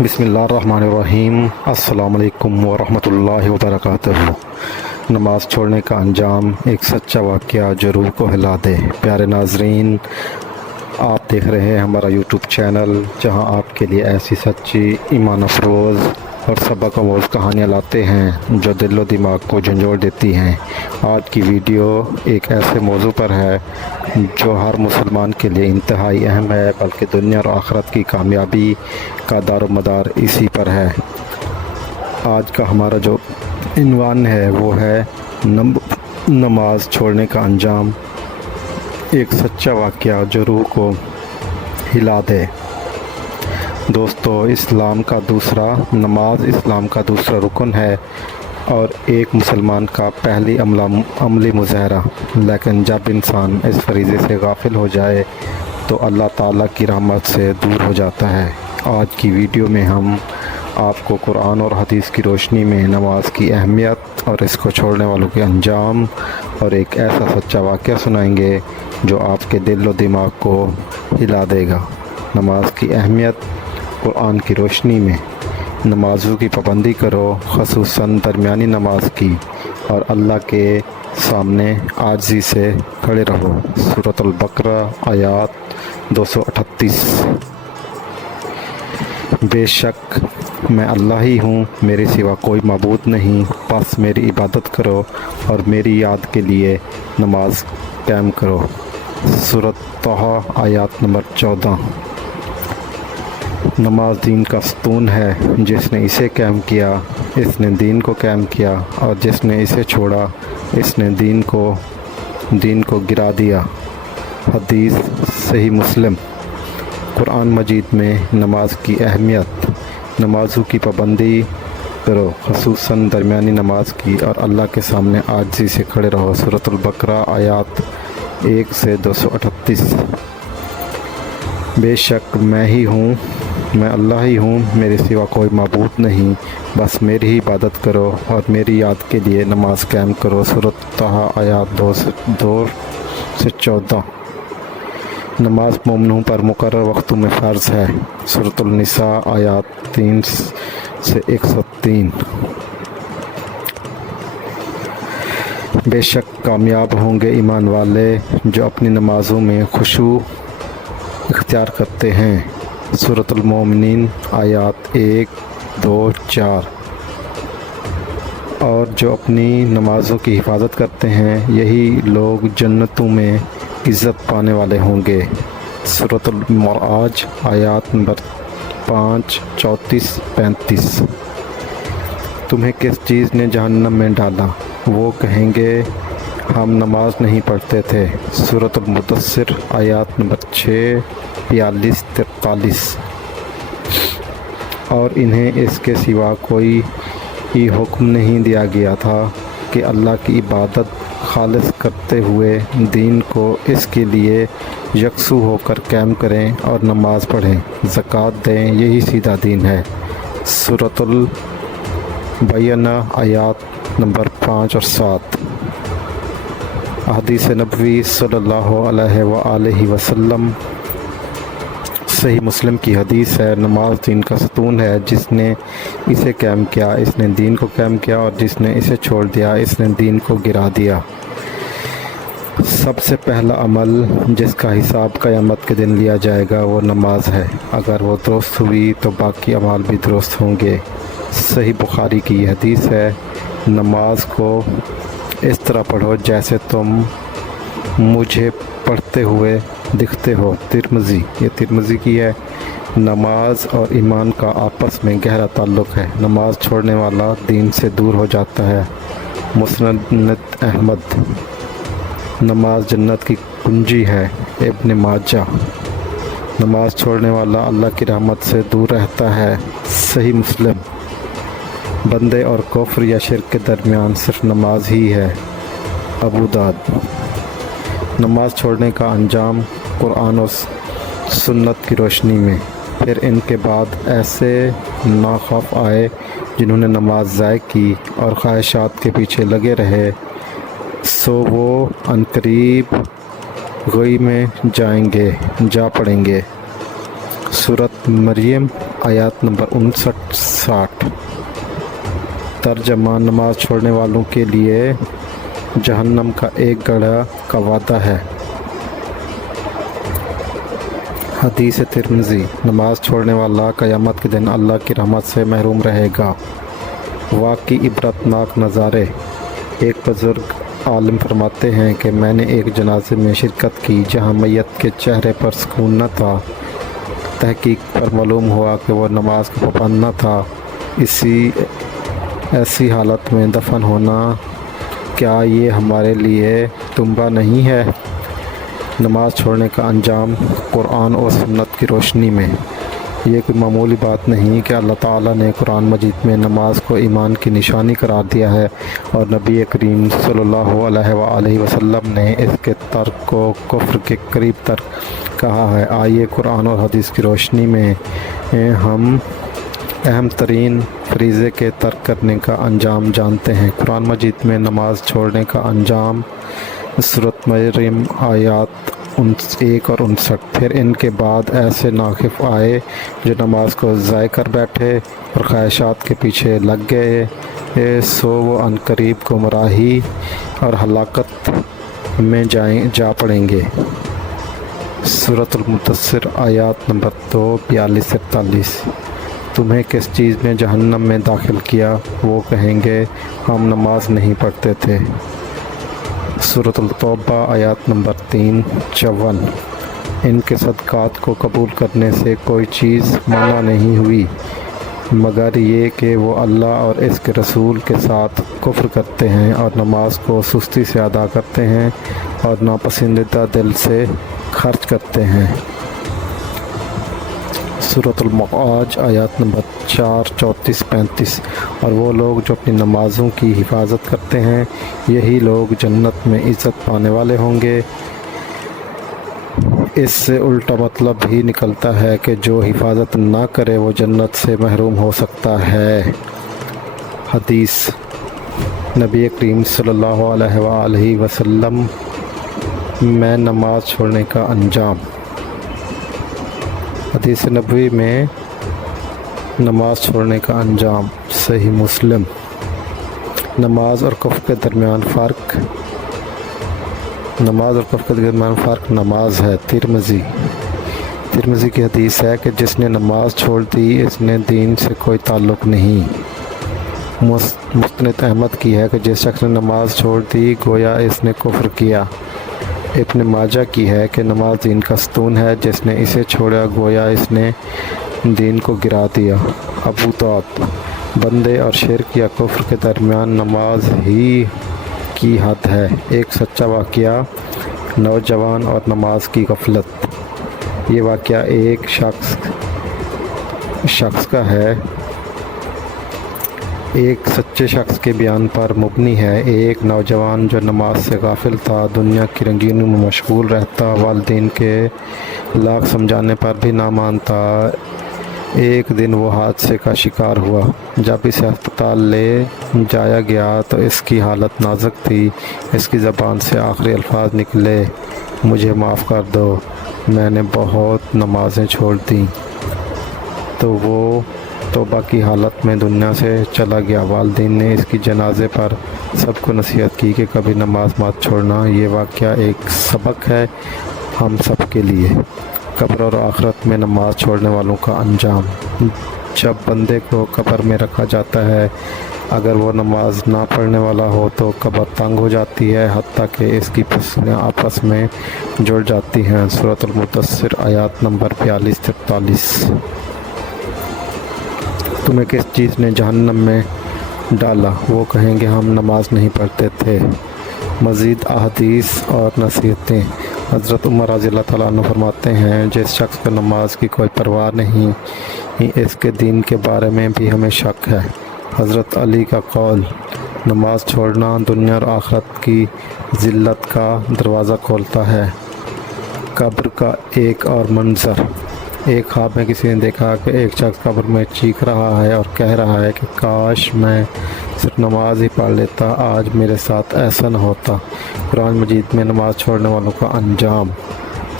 بسم اللہ الرحمن الرحیم۔ السلام علیکم ورحمۃ اللہ وبرکاتہ۔ نماز چھوڑنے کا انجام ایک سچا واقعہ جو روح کو ہلا دے۔ پیارے ناظرین، آپ دیکھ رہے ہیں ہمارا یوٹیوب چینل، جہاں آپ کے لیے ایسی سچی، ایمان افروز اور سبق آموز کہانیاں لاتے ہیں جو دل و دماغ کو جھنجھوڑ دیتی ہیں۔ آج کی ویڈیو ایک ایسے موضوع پر ہے جو ہر مسلمان کے لیے انتہائی اہم ہے، بلکہ دنیا اور آخرت کی کامیابی کا دار و مدار اسی پر ہے۔ آج کا ہمارا جو عنوان ہے وہ ہے نماز چھوڑنے کا انجام ایک سچا واقعہ جو روح کو ہلا دے۔ دوستو، نماز اسلام کا دوسرا رکن ہے اور ایک مسلمان کا پہلی عملی مظاہرہ، لیکن جب انسان اس فریضے سے غافل ہو جائے تو اللہ تعالیٰ کی رحمت سے دور ہو جاتا ہے۔ آج کی ویڈیو میں ہم آپ کو قرآن اور حدیث کی روشنی میں نماز کی اہمیت اور اس کو چھوڑنے والوں کے انجام اور ایک ایسا سچا واقعہ سنائیں گے جو آپ کے دل و دماغ کو ہلا دے گا۔ نماز کی اہمیت قرآن کی روشنی میں: نمازوں کی پابندی کرو، خصوصاً درمیانی نماز کی، اور اللہ کے سامنے عاجزی سے کھڑے رہو۔ سورۃ البقرہ آیات 238۔ بے شک میں اللہ ہی ہوں، میرے سوا کوئی معبود نہیں، بس میری عبادت کرو اور میری یاد کے لیے نماز قائم کرو۔ سورۃ طٰہٰ آیات نمبر 14۔ نماز دین کا ستون ہے، جس نے اسے قائم کیا اس نے دین کو قائم کیا، اور جس نے اسے چھوڑا اس نے دین کو گرا دیا۔ حدیث صحیح مسلم۔ قرآن مجید میں نماز کی اہمیت: نمازوں کی پابندی کرو، خصوصاً درمیانی نماز کی، اور اللہ کے سامنے عاجزی سے کھڑے رہو۔ سورۃ البقرہ آیات 1 سے 238۔ بے شک میں اللہ ہی ہوں، میرے سوا کوئی معبود نہیں، بس میری ہی عبادت کرو اور میری یاد کے لیے نماز قائم کرو۔ سورۃ طٰہٰ آیات 2 سے 14۔ نماز مومنوں پر مقرر وقتوں میں فرض ہے۔ سورۃ النساء آیات 3 سے 103۔ بے شک کامیاب ہوں گے ایمان والے جو اپنی نمازوں میں خشوع اختیار کرتے ہیں۔ سورۃ المومنین آیات 1، 2، 4۔ اور جو اپنی نمازوں کی حفاظت کرتے ہیں، یہی لوگ جنتوں میں عزت پانے والے ہوں گے۔ سورۃ المعراج آیات نمبر 5، 34، 35۔ تمہیں کس چیز نے جہنم میں ڈالا؟ وہ کہیں گے ہم نماز نہیں پڑھتے تھے۔ سورۃ المدثر آیات نمبر 6، 42، 43۔ اور انہیں اس کے سوا کوئی ہی حکم نہیں دیا گیا تھا کہ اللہ کی عبادت خالص کرتے ہوئے دین کو اس کے لیے یکسو ہو کر قائم کریں اور نماز پڑھیں، زکوٰۃ دیں، یہی سیدھا دین ہے۔ سورۃ البینہ آیات نمبر 5 اور 7۔ احادیث نبوی صلی اللہ علیہ وآلہ وسلم۔ صحیح مسلم کی حدیث ہے: نماز دین کا ستون ہے، جس نے اسے قائم کیا اس نے دین کو قائم کیا، اور جس نے اسے چھوڑ دیا اس نے دین کو گرا دیا۔ سب سے پہلا عمل جس کا حساب قیامت کے دن لیا جائے گا وہ نماز ہے۔ اگر وہ درست ہوئی تو باقی اعمال بھی درست ہوں گے۔ صحیح بخاری کی حدیث ہے: نماز کو اس طرح پڑھو جیسے تم مجھے پڑھتے ہوئے دکھتے ہو۔ ترمذی کی ہے۔ نماز اور ایمان کا آپس میں گہرا تعلق ہے۔ نماز چھوڑنے والا دین سے دور ہو جاتا ہے۔ مسند احمد۔ نماز جنت کی کنجی ہے۔ ابن ماجہ۔ نماز چھوڑنے والا اللہ کی رحمت سے دور رہتا ہے۔ صحیح مسلم۔ بندے اور کفر یا شرک کے درمیان صرف نماز ہی ہے۔ ابو داؤد۔ نماز چھوڑنے کا انجام قرآن و سنت کی روشنی میں: پھر ان کے بعد ایسے ناخواف آئے جنہوں نے نماز ضائع کی اور خواہشات کے پیچھے لگے رہے، سو وہ عنقریب غوی میں جا پڑیں گے۔ سورۃ مریم آیات نمبر 59-60۔ ترجمہ: نماز چھوڑنے والوں کے لیے جہنم کا ایک گڑھا کا وعدہ ہے۔ حدیث ترمذی: نماز چھوڑنے والا قیامت کے دن اللہ کی رحمت سے محروم رہے گا۔ واقعی عبرتناک نظارے۔ ایک بزرگ عالم فرماتے ہیں کہ میں نے ایک جنازے میں شرکت کی جہاں میت کے چہرے پر سکون نہ تھا۔ تحقیق پر معلوم ہوا کہ وہ نماز کا پابند نہ تھا۔ ایسی حالت میں دفن ہونا کیا یہ ہمارے لیے تنبہ نہیں ہے؟ نماز چھوڑنے کا انجام قرآن اور سنت کی روشنی میں۔ یہ کوئی معمولی بات نہیں کہ اللہ تعالیٰ نے قرآن مجید میں نماز کو ایمان کی نشانی قرار دیا ہے اور نبی کریم صلی اللہ علیہ وآلہ وسلم نے اس کے ترک کو کفر کے قریب تر کہا ہے۔ آئیے قرآن اور حدیث کی روشنی میں ہم اہم ترین فریضے کے ترک کرنے کا انجام جانتے ہیں۔ قرآن مجید میں نماز چھوڑنے کا انجام سورۃ مریم آیات 1 اور 59۔ پھر ان کے بعد ایسے ناخف آئے جو نماز کو ضائع کر بیٹھے اور خواہشات کے پیچھے لگ گئے، سو وہ عنقریب گمراہی اور ہلاکت میں جا پڑیں گے۔ سورۃ المدثر آیات نمبر 2 42-43۔ تمہیں کس چیز نے جہنم میں داخل کیا؟ وہ کہیں گے ہم نماز نہیں پڑھتے تھے۔ سورۃ التوبہ آیات نمبر 3-54۔ ان کے صدقات کو قبول کرنے سے کوئی چیز منع نہیں ہوئی مگر یہ کہ وہ اللہ اور اس کے رسول کے ساتھ کفر کرتے ہیں اور نماز کو سستی سے ادا کرتے ہیں اور ناپسندیدہ دل سے خرچ کرتے ہیں۔ سورۃ المعارج آیات نمبر 4-34-35۔ اور وہ لوگ جو اپنی نمازوں کی حفاظت کرتے ہیں یہی لوگ جنت میں عزت پانے والے ہوں گے۔ اس سے الٹا مطلب ہی نکلتا ہے کہ جو حفاظت نہ کرے وہ جنت سے محروم ہو سکتا ہے۔ حدیث: نبی کریم صلی اللہ علیہ وآلہ وسلم میں نماز چھوڑنے کا انجام۔ حدیث نبوی میں نماز چھوڑنے کا انجام۔ صحیح مسلم۔ نماز اور کفر کے درمیان فرق۔ نماز اور کفر کے درمیان فرق نماز ہے۔ ترمذی کی حدیث ہے کہ جس نے نماز چھوڑ دی اس نے دین سے کوئی تعلق نہیں۔ مستند احمد کی ہے کہ جس شخص نے نماز چھوڑ دی گویا اس نے کفر کیا۔ ابن ماجہ کی ہے کہ نماز دین کا ستون ہے، جس نے اسے چھوڑا گویا اس نے دین کو گرا دیا۔ ابو داؤد: بندے اور شرک یا کفر کے درمیان نماز ہی کی حد ہے۔ ایک سچا واقعہ نوجوان اور نماز کی غفلت۔ یہ واقعہ ایک شخص کا ہے، ایک سچے شخص کے بیان پر مبنی ہے۔ ایک نوجوان جو نماز سے غافل تھا، دنیا کی رنگینیوں میں مشغول رہتا، والدین کے لاکھ سمجھانے پر بھی نہ مانتا۔ ایک دن وہ حادثے کا شکار ہوا۔ جب اسے ہسپتال لے جایا گیا تو اس کی حالت نازک تھی۔ اس کی زبان سے آخری الفاظ نکلے، مجھے معاف کر دو، میں نے بہت نمازیں چھوڑ دیں۔ تو وہ توبہ کی حالت میں دنیا سے چلا گیا۔ والدین نے اس کی جنازے پر سب کو نصیحت کی کہ کبھی نماز مت چھوڑنا۔ یہ واقعہ ایک سبق ہے ہم سب کے لیے۔ قبر اور آخرت میں نماز چھوڑنے والوں کا انجام۔ جب بندے کو قبر میں رکھا جاتا ہے اگر وہ نماز نہ پڑھنے والا ہو تو قبر تنگ ہو جاتی ہے حتیٰ کہ اس کی پسلیاں آپس میں جڑ جاتی ہیں۔ سورۃ المدثر آیات نمبر 42-43۔ تمہیں کس چیز نے جہنم میں ڈالا؟ وہ کہیں گے ہم نماز نہیں پڑھتے تھے۔ مزید احادیث اور نصیحتیں۔ حضرت عمر رضی اللہ تعالیٰ عنہ فرماتے ہیں جس شخص کو نماز کی کوئی پرواہ نہیں اس کے دین کے بارے میں بھی ہمیں شک ہے۔ حضرت علی کا قول، نماز چھوڑنا دنیا اور آخرت کی ذلت کا دروازہ کھولتا ہے۔ قبر کا ایک اور منظر۔ ایک خواب میں کسی نے دیکھا کہ ایک شخص قبر میں چیخ رہا ہے اور کہہ رہا ہے کہ کاش میں صرف نماز ہی پڑھ لیتا، آج میرے ساتھ ایسا نہ ہوتا۔ قرآن مجید میں نماز چھوڑنے والوں کا انجام۔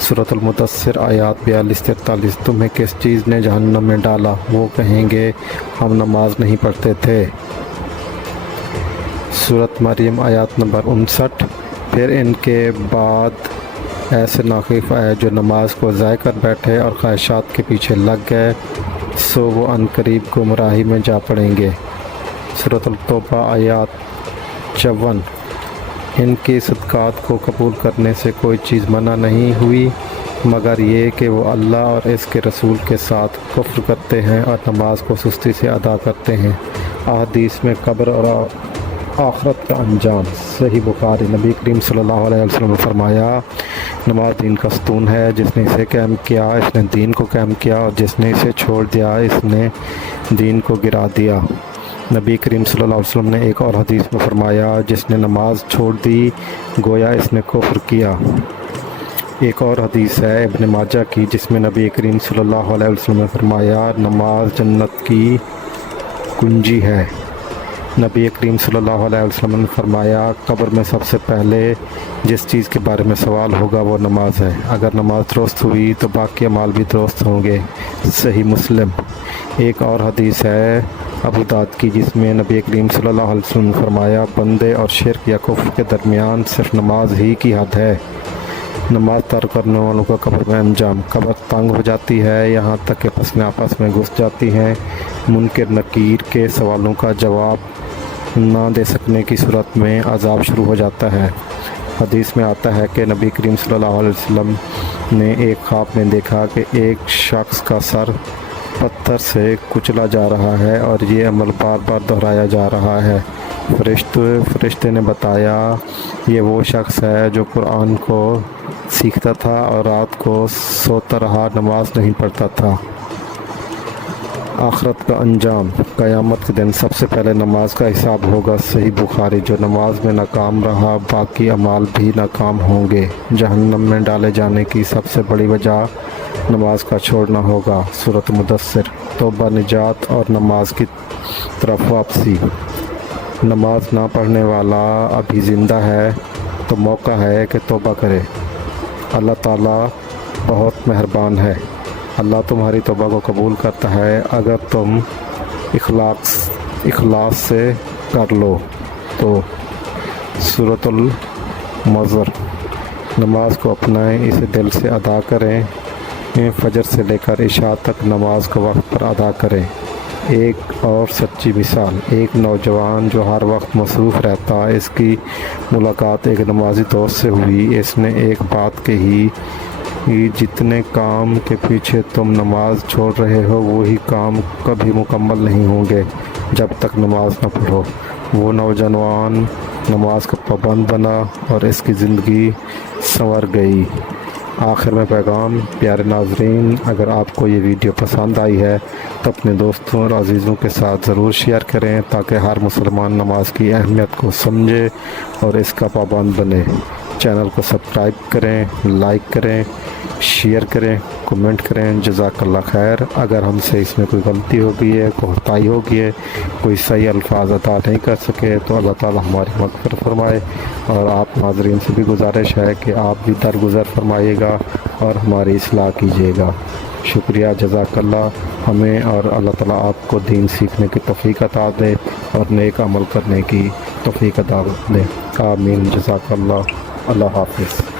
سورۃ المدثر آیات 42-43۔ تمہیں کس چیز نے جہنم میں ڈالا؟ وہ کہیں گے ہم نماز نہیں پڑھتے تھے۔ سورۃ مریم آیات نمبر 59۔ پھر ان کے بعد ایسے ناخیف آئے جو نماز کو ضائع کر بیٹھے اور خواہشات کے پیچھے لگ گئے، سو وہ عنقریب گمراہی میں جا پڑیں گے۔ سورۃ التوبہ آیات 54۔ ان کی صدقات کو قبول کرنے سے کوئی چیز منع نہیں ہوئی مگر یہ کہ وہ اللہ اور اس کے رسول کے ساتھ کفر کرتے ہیں اور نماز کو سستی سے ادا کرتے ہیں۔ احادیث میں قبر اور آخرت کا انجام۔ صحیح بخاری۔ نبی کریم صلی اللہ علیہ وسلم نے فرمایا، نماز دین کا ستون ہے، جس نے اسے قائم کیا اس نے دین کو قائم کیا، اور جس نے اسے چھوڑ دیا اس نے دین کو گرا دیا۔ نبی کریم صلی اللہ علیہ وسلم نے ایک اور حدیث میں فرمایا، جس نے نماز چھوڑ دی گویا اس نے کفر کیا۔ ایک اور حدیث ہے ابن ماجہ کی، جس میں نبی کریم صلی اللہ علیہ وسلم نے فرمایا، نماز جنت کی کنجی ہے۔ نبی کریم صلی اللہ علیہ وسلم نے فرمایا، قبر میں سب سے پہلے جس چیز کے بارے میں سوال ہوگا وہ نماز ہے۔ اگر نماز درست ہوئی تو باقی اعمال بھی درست ہوں گے۔ صحیح مسلم۔ ایک اور حدیث ہے ابو داؤد کی، جس میں نبی کریم صلی اللہ علیہ وسلم نے فرمایا، بندے اور شرک یا کفر کے درمیان صرف نماز ہی کی حد ہے۔ نماز ترک کرنے والوں کا قبر میں انجام۔ قبر تنگ ہو جاتی ہے، یہاں تک کہ پسیں آپس میں گھس جاتی ہیں۔ منکر نکیر کے سوالوں کا جواب نہ دے سکنے کی صورت میں عذاب شروع ہو جاتا ہے۔ حدیث میں آتا ہے کہ نبی کریم صلی اللہ علیہ وسلم نے ایک خواب میں دیکھا کہ ایک شخص کا سر پتھر سے کچلا جا رہا ہے اور یہ عمل بار بار دہرایا جا رہا ہے۔ فرشتے نے بتایا، یہ وہ شخص ہے جو قرآن کو سیکھتا تھا اور رات کو سوتا رہا، نماز نہیں پڑھتا تھا۔ آخرت کا انجام۔ قیامت کے دن سب سے پہلے نماز کا حساب ہوگا۔ صحیح بخاری۔ جو نماز میں ناکام رہا باقی اعمال بھی ناکام ہوں گے۔ جہنم میں ڈالے جانے کی سب سے بڑی وجہ نماز کا چھوڑنا ہوگا۔ سورۃ مدثر۔ توبہ، نجات اور نماز کی طرف واپسی۔ نماز نہ پڑھنے والا ابھی زندہ ہے تو موقع ہے کہ توبہ کرے۔ اللہ تعالیٰ بہت مہربان ہے۔ اللہ تمہاری توبہ کو قبول کرتا ہے اگر تم اخلاص سے کر لو تو۔ سورۃ المزر۔ نماز کو اپنائیں، اسے دل سے ادا کریں، فجر سے لے کر عشاء تک نماز کو وقت پر ادا کریں۔ ایک اور سچی مثال، ایک نوجوان جو ہر وقت مصروف رہتا، اس کی ملاقات ایک نمازی دوست سے ہوئی۔ اس نے ایک بات کہی، جتنے کام کے پیچھے تم نماز چھوڑ رہے ہو وہی کام کبھی مکمل نہیں ہوں گے جب تک نماز نہ پڑھو۔ وہ نوجوان نماز کا پابند بنا اور اس کی زندگی سنور گئی۔ آخر میں پیغام، پیارے ناظرین، اگر آپ کو یہ ویڈیو پسند آئی ہے تو اپنے دوستوں اور عزیزوں کے ساتھ ضرور شیئر کریں تاکہ ہر مسلمان نماز کی اہمیت کو سمجھے اور اس کا پابند بنے۔ چینل کو سبسکرائب کریں، لائک کریں، شیئر کریں، کمنٹ کریں۔ جزاک اللہ خیر۔ اگر ہم سے اس میں کوئی غلطی ہو گئی ہے، کوتاہی ہو گئی ہے، کوئی صحیح الفاظ ادا نہیں کر سکے تو اللہ تعالیٰ ہماری مغفرت فرمائے، اور آپ ناظرین سے بھی گزارش ہے کہ آپ بھی درگزر فرمائیے گا اور ہماری اصلاح کیجیے گا۔ شکریہ، جزاک اللہ۔ ہمیں اور اللہ تعالیٰ آپ کو دین سیکھنے کی توفیق عطا دے اور نیک عمل کرنے کی توفیق عطا دے۔ آمین۔ جزاک اللہ۔ اللہ حافظ۔